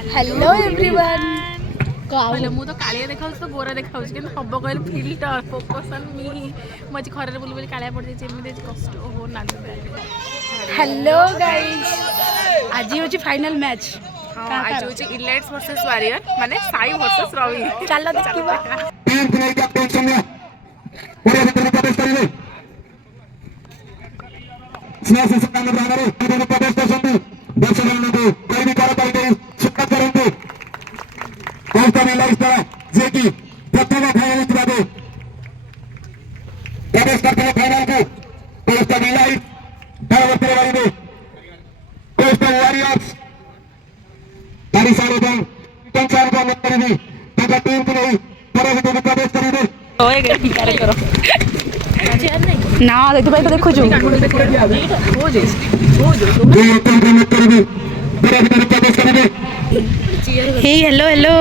Hello everyone ମୁଁ ତ କାଳିଆ ଦେଖାଉଛି ତ ଗୋରା ଦେଖାଉଛି କିନ୍ତୁ ହବ କହିଲେ ଫିଲ୍ଟର ଫୋକସ୍ ଅନ୍ ମି ମୁଁ ଆଜି ଖରାରେ ବୁଲି ବୁଲି କାଳିଆ ପଡ଼ିଯାଇଛି ଏମିତି ଆଜି କଷ୍ଟ ଓହୋ ନାଲି हेलो गाइस आज होची फाइनल मैच ଆଜି ହେଉଛି ଇଲେଟ୍ସ ଭର୍ସେସ୍ ୱାରିୟର ମାନେ ସାଇ ଭର୍ସେସ୍ ରବି चलो देखिबा ना देखो भाई तो देखो जो हे हेलो हेलो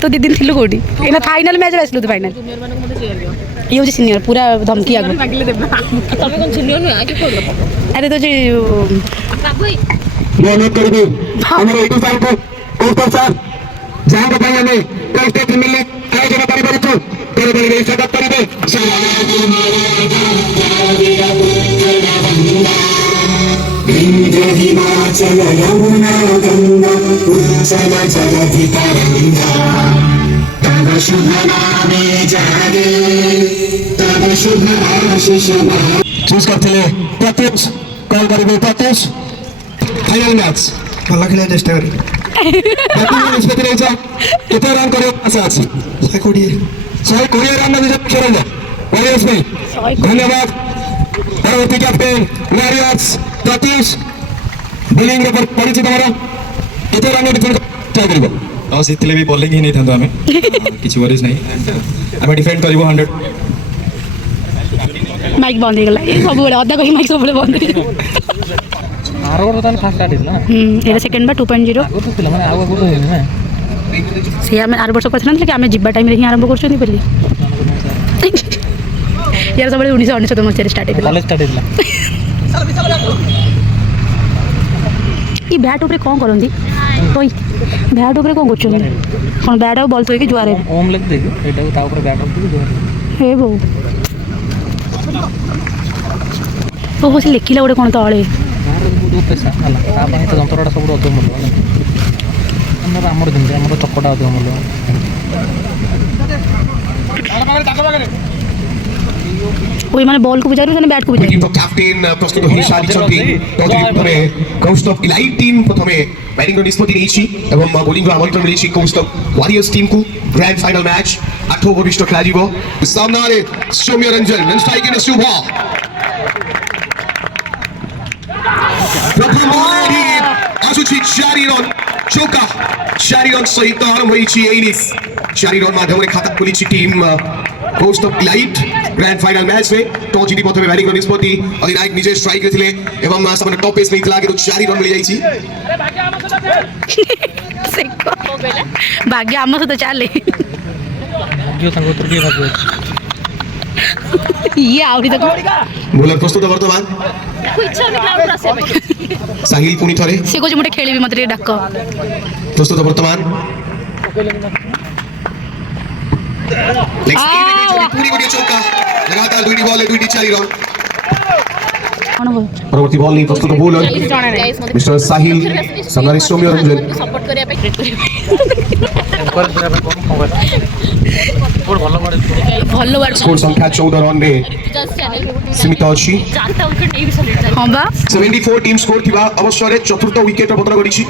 तो दीदी थिलु कोडी एना फाइनल मैच आसलु तो फाइनल ଜୁନିୟର ମାନଙ୍କୁ ମୋତେ ଚେୟାର ଦିଅ ये होची सीनियर पूरा धमकी आगु ମାଗିଲେ ଦେବେ ତମେ କ'ଣ ଜୁନିୟର ନୁହେଁ ଆଗେ କହିଲ अरे तो जी ରାଘୁ ଭାଇ अनुरोध करेंगे हमारे एक साल को कोस्टल साल जहां बताया नहीं कोस्टल मिली आयोजन परिवर्तन तेरे बड़े स्वागत करेंगे हिमाचल यमुना गंगा उज्जल जलधि तरंगा तव शुभ नामे जागे तव शुभ आशीष चूज करते हैं प्रत्युष कॉल करेंगे प्रत्युष फाइनल मैच ଭଲ ଖେଳିବା ଚେଷ୍ଟା କରିବି ନିଷ୍ପତ୍ତି ନେଇଛ କେତେ ରନ୍ କରିବା ଆଶା ଅଛି 120 ରନ୍ ନିଜ ପକ୍ଷରେ ପରିବେଶ ପାଇଁ ଧନ୍ୟବାଦ ପରବର୍ତ୍ତୀ କ୍ୟାପ୍ଟେନ୍ ୱାରିୟର୍ସ ପ୍ରତ୍ୟୁଷ ବୋଲିଂ ରେ ପଡ଼ିଛି ତମର କେତେ ରନ୍ ଚେଷ୍ଟା କରିବ ଟସ୍ ଜିତିଲେ ବି ବୋଲିଂ ହିଁ ନେଇଥାନ୍ତୁ ଆମେ କିଛି ୱରିଜ୍ ନାହିଁ ଆମେ ଡିଫେଣ୍ଡ କରିବୁ 100 माइक बंद हो गला ए सब बड़े आधा कहीं माइक सब बड़े बंद हो आरो ताले फास्ट स्टार्ट हिला एरा सेकंड बा 2.0 आगो तो थिला माने आगो तो हेन ना से हम 8 वर्ष कहथन कि हम जिब्बा टाइम रे ही आरंभ करछनी बोली यार सब बड़े 1999 मसिया स्टार्ट हिला कॉलेज स्टार्ट हिला ई बैट ऊपर कोन करंदी ओई बैट ऊपर कोन करछन कोन बैट और बॉल तो के जुआरे ओम लिख दे एटा ता ऊपर बैट रख दे हे बो तो बस लेखिला गोटे कोन तळे जो पैसा हला ता ପାଇଁ ତ ଯନ୍ତ୍ରଟା ସବୁଠୁ ଅଧିକ ମୂଲ୍ୟ ଆମର ଯେମିତି ଆମର ଚକଟା ଅଧିକ ମୂଲ୍ୟ ওই মানে বল কো বুঝারু মানে ব্যাট কো বুঝারু কিন্তু ক্যাপ্টেন প্রস্তুত হই সারিছন্তি প্রথমে কোস্ট অফ ইলাইট টিম প্রথমে ব্যাটিং র নিষ্পত্তি নেইছি এবং বোলিং র আমন্ত্রণ মিলিছি কোস্ট অফ ওয়ারিয়র্স টিম কো গ্র্যান্ড ফাইনাল ম্যাচ 8 ওভারিষ্ট খেলা দিব সামনে Soumya Ranjan and striking is Shubh প্রথম বলে আসুছি 4 রন চৌকা 4 রন সহিত আরম্ভ হইছি এইনিস 4 রন মাধ্যমে খাতা খুলিছি team coast of elite grand final match में टॉस जीती प्रथम बैटिंग निष्पत्ति अधिनायक निजे स्ट्राइक रे थिले एवं सामने टॉप पेस नहीं थिला कि 4 रन मिल जाईची भाग्य आम सहित चले जो संग उतर के भाग्य ये आवरी तक बोलर प्रस्तुत वर्तमान ଇଚ୍ଛା ବି ଗ୍ରାଉଣ୍ଡ ଆସିବା ପାଇଁ साहिल पुनी थरे से को मोटे खेली मत डाक प्रस्तुत वर्तमान पूरी गोटी चौका लगातार दुईटी बॉल दुईटी 4 रन परवर्ती बॉल नहीं प्रस्तुत बॉलर मिस्टर साहिल सामने सौम्य रंजन ସପୋର୍ଟ କରିବା ପାଇଁ भल वर्ड स्कोर संख्या 14 रन रे सीमित अछि ଚାରିଟା ୱିକେଟ୍ ନେଇ ବି ସଲିଡ୍ हां बा 74 टीम स्कोर थिबा अवसर रे चतुर्थ विकेट पतन गरिछि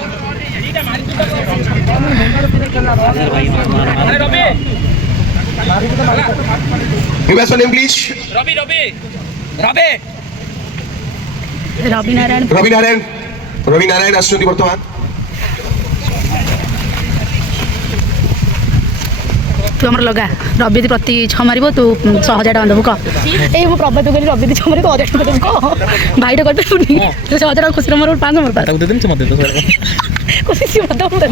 batsman name please Ravi Narayan Ravi Narayan आसुଛନ୍ତି वर्तमान तू हमर लगा रवि दी प्रति 6 मारिबो तू 6000 टका देबो क ए मो प्रभात गली रवि दी 6 मारि को 1000 टका देबो क भाई टा करते सुनी तू 6000 टका खुशी हमर 5 मार पास ताऊ दे देम मत दे तो खुशी से मत दे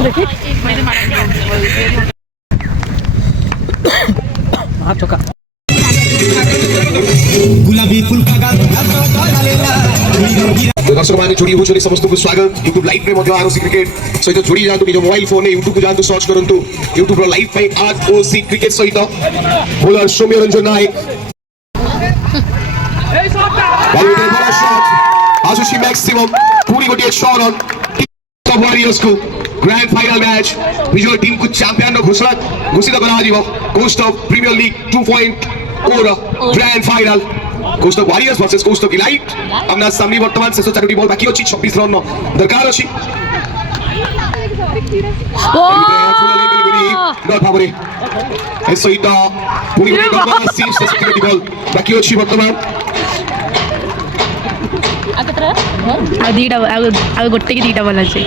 हां चौका गुलाबी फुल का दर्शक मैंने जोड़ी होछले समस्त को स्वागत यूट्यूब लाइव में मध्य आरओसी क्रिकेट सहित जोड़ी जातु निज मोबाइल फोन यूट्यूब को जातु सर्च करंतु यूट्यूब रो लाइव पे आरओसी क्रिकेट सहित बोलर सौम्य रंजन नायक बॉलिंग बड़ा शॉट आशुषी मैक्सिमम पूरी गोटे शॉट ऑन टॉप वॉरियर्स को ग्रैंड फाइनल मैच विजुअल टीम को चैंपियन घोषित करा जीवो coast of premier league 2.0 grand final coast of warriors versus coast of elite हमना सामने वर्तमान शेष चारोटी बॉल बाकी अछि 26 रन दरकार अछि नॉट भाबरे ए सहित पूरी गोटे शेष चारोटी बॉल बाकी अछि वर्तमान आ दीटा आ गोटे की दीटा बॉल अछि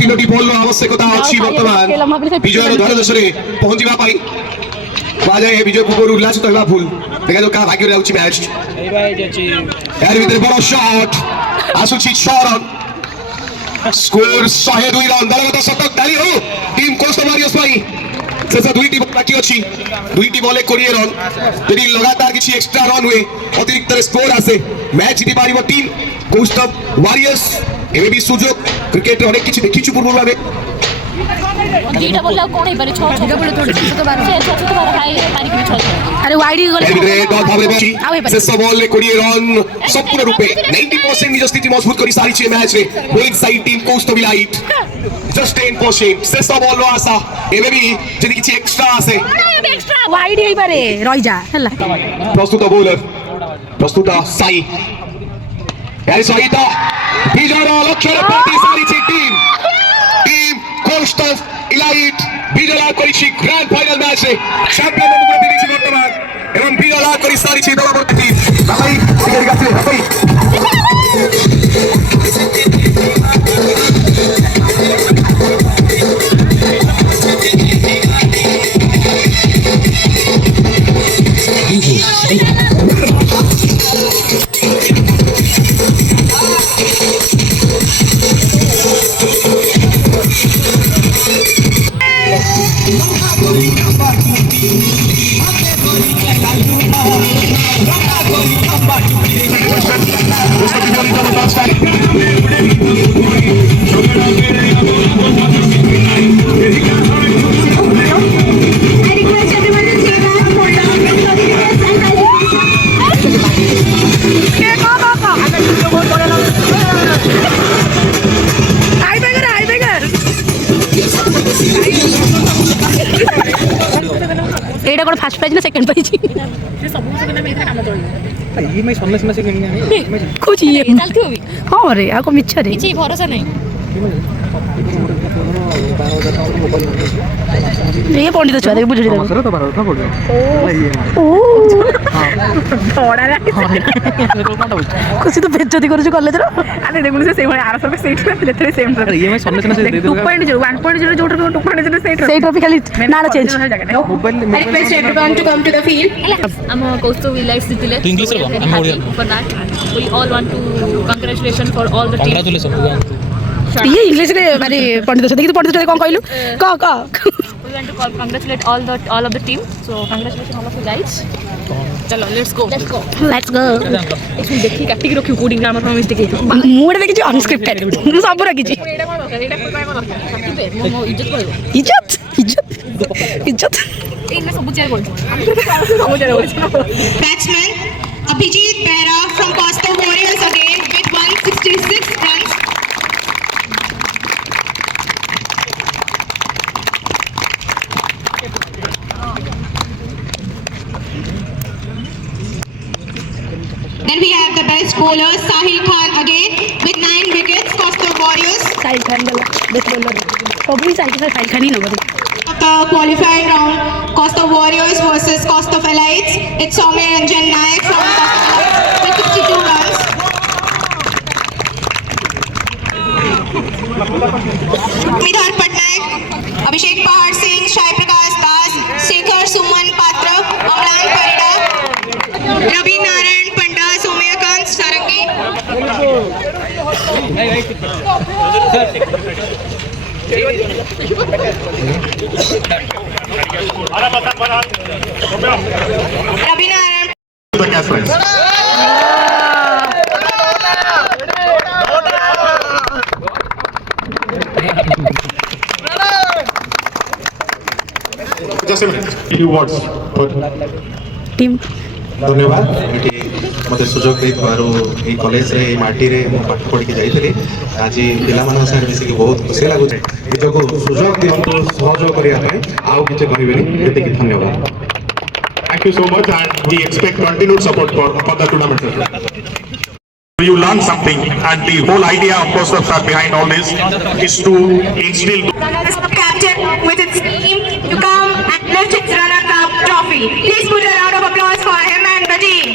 तीनोटी बॉल आवश्यकता अछि वर्तमान विजय धर देशरे पहुंचीबा पाई बाजाए विजय पूर्व उल्लासित हेबा फुल देखा जो का भाग्य रे अछि मैच यार भीतर बड़ा शॉट आसुची 6 रन स्कोर 102 रन दलगत शतक डाली हो टीम कोस्ट वॉरियर्स पाई शेष दुईटी बाकी अछि दुईटी बॉले 20 रन यदि लगातार किछि एक्स्ट्रा रन हुए अतिरिक्त स्कोर आसे मैच जीति पारिबो टीम कोस्ट ऑफ वॉरियर्स एबे भी सुजोग क्रिकेट अनेक किछि देखिछु पूर्व भाबे दीटा बोलला कोन हे पारे 6 बोले थोड़ी तो बार से 6 तो बार हाई पारी के 6 अरे वाइडी गले डॉट भाबरे बची शेष बॉल ले 20 रन संपूर्ण रूपे 90% निज स्थिति मजबूत करी सारी छे मैच रे bowling side team cost of elite just 10% शेष बॉल लो आसा एबे भी जदि किछि एक्स्ट्रा आसे वाइडी हे पारे रहि जा हला प्रस्तुत बॉलर प्रस्तुत साई यार सहित विजय लक्ष्य प्रति सारी छे टीम कोस्ट ऑफ इलाइट विजय लाभ करिछि ग्रैंड फाइनल मैच रे चैंपियन मुकुट पिनिछि वर्तमान एवं विजय लाभ करि सारी छे दलवर्ती टीम भाई टिकेट गाछले भाई एटा कोन फर्स्ट प्राइज ना सेकंड प्राइज सब से ना मेरे काम चली ये मैं सन्ने से किनी कुछ ये चलती होबी हां रे आ को मिछ रे किछि भरोसा नहीं ये पंडित छुआ देख बुझी देख तो 12 था पड़ो ओ बड़ा रे खुशी तो बेइज्जती करू छु कॉलेज रो अरे देखुन से सेम आर सब सेट ले थ्रे सेम ये मैं सन्ने से दे दे 2.0 1.0 जो 2.0 सेट सेई ट्रॉफी खाली ना change mobile request everyone to come to the field I'm coast of life city तो इंग्लिश रे हम Odia for that we all want to congratulations for all the team congratulation ये इंग्लिश रे मारे पंडित छथि कि पंडित छथि कोन कहलु क we want to congratulate all of the team so congratulations all of you guys चलो let's go लेट्स गो इसमें देखि काटी के रखियो कोडिंग ग्रामर में मिस्टेक हेतु मुड देखि अनस्क्रिप्टेड सब रखि छी एटा कोन एटा कोन मो इज्जत करबो इज्जत इज्जत इज्जत इनमें सब चेयर बोल सब चेयर बोल Batsman Abhijit Behra from Costa Warriors again with 166 runs. Then we have the best bowler Sahil Khan again with 9 wickets. Costa Warriors. साइल खान गला देख बोल कभी साइल खान ही न बोल The qualifying round, Costa Warriors versus Costa Elites. It's Soumya Ranjan Nayak from Costa with 62 runs. Midhar Patnaik, Abhishek Pahar Singh, Shai Prakash Das, Shekhar Suman Patra, Amlan Parida, Ravi Narayan Panda, Soumyakant Sarangi. Ravi Narayan The cash prize. Just a minute. Few words for team धन्यवाद एटी मते सुजोग देइबारु ए college रे ए माटी रे मो पाठ पढ़ के जाइतली आज पिला मन सार मिसी के बहुत खुशी लागु छै निजको सुजोग दियंतु सहयोग करिया पे आउ किछ कहिबेनी एते की धन्यवाद. Thank you so much and we expect continued support for the tournament. You learn something and the whole idea of course of behind all this is to instill captain with its team to come and lift its runner-up trophy. Please put a round of applause for him and the team.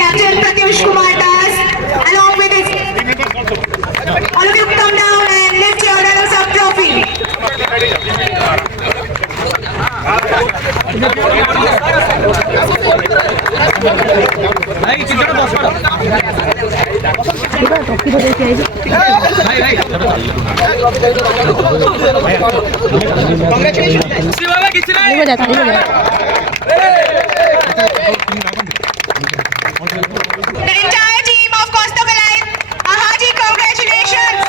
Captain Pratyush Kumar Das, along with his, all of you come down and lift your runners-up trophy. The entire team of Costa Alliance, Ahaji, congratulations.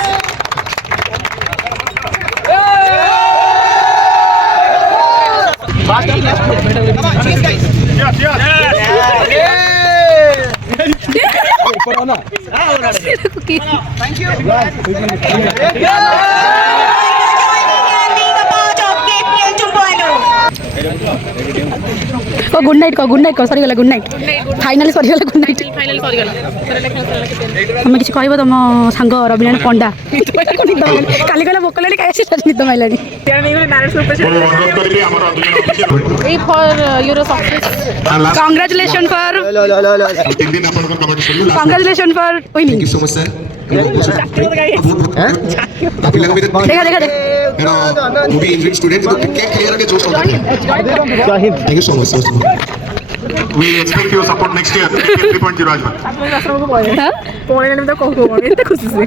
O good night को सरी गला good night finally सरी गला good night final सरीगला हम किसी कहबो तम सांग रविनारायण पंडा काली गला भोकलानी काहे निद माइलानी नारायण सुपर अनुरोध करिबे हमर ए for your success congratulation for तीन दिन अपन कमेंट सुनलु congratulation for winning so much sir पिला को देखा देखा देख मूवी इंजीनियरिंग स्टूडेंट तो क्रिकेट क्लियर के जोश होता है. Thank you so much. We expect your support next year. 3.0 आज पौने में तो कहू एते खुशी से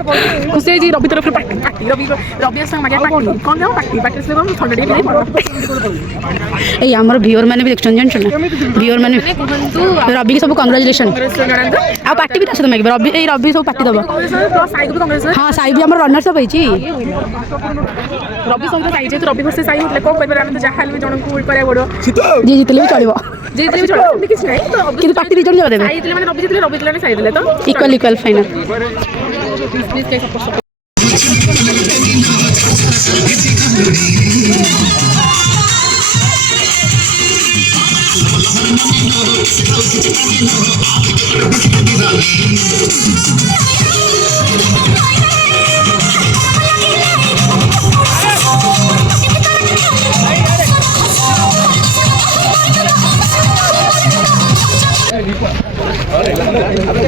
खुशी जी रवि तरफ पार्टी रवि संग मजा पार्टी कौन जाओ पार्टी से हम थंडा डी ए हमर व्यूअर माने भी देखछन जानछ ना व्यूअर माने रवि के सब कांग्रेचुलेशन आ पार्टी भी आछो तमे रवि ए रवि सब पार्टी दबो साई को कांग्रेस हां साई भी हमर रनर्स सब होईची रवि संग साई जे रवि वर्ष साई होतले को कहबे हम तो जहाल भी जणन को करे बडो जी जितले भी चलिबो जे जे चलो किछ नहीं तो किंतु पार्टी रिजल्ट जब देबे साई दिले माने रवि दिले साई दिले तो इक्वल फाइनल प्लीज के सपोर्ट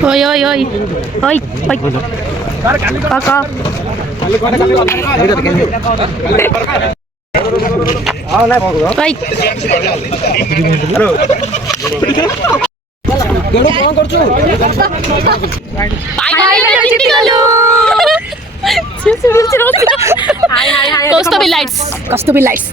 ओय ओय ओय ओय ओय काका ओय कस्तुबी लाइट्स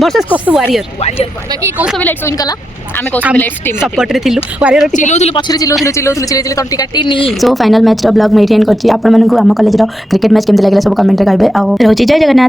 वर्सेस कस्तु वारियर बाकी कौस्तुभी लाइट्स विन कला आमे कौस्तुभी लाइट्स टीम सपोर्ट रे थिलु वारियर चिल्लाउथिलु पछरे चिल्लाउथिलु तंटी काटिनी सो फाइनल मैच रो ब्लॉग मैं एटेंड करछि आपन मानकु हम कॉलेज रो क्रिकेट मैच केमते लागला सब कमेंट रे कहबे आ रहउछि जय जगन्नाथ।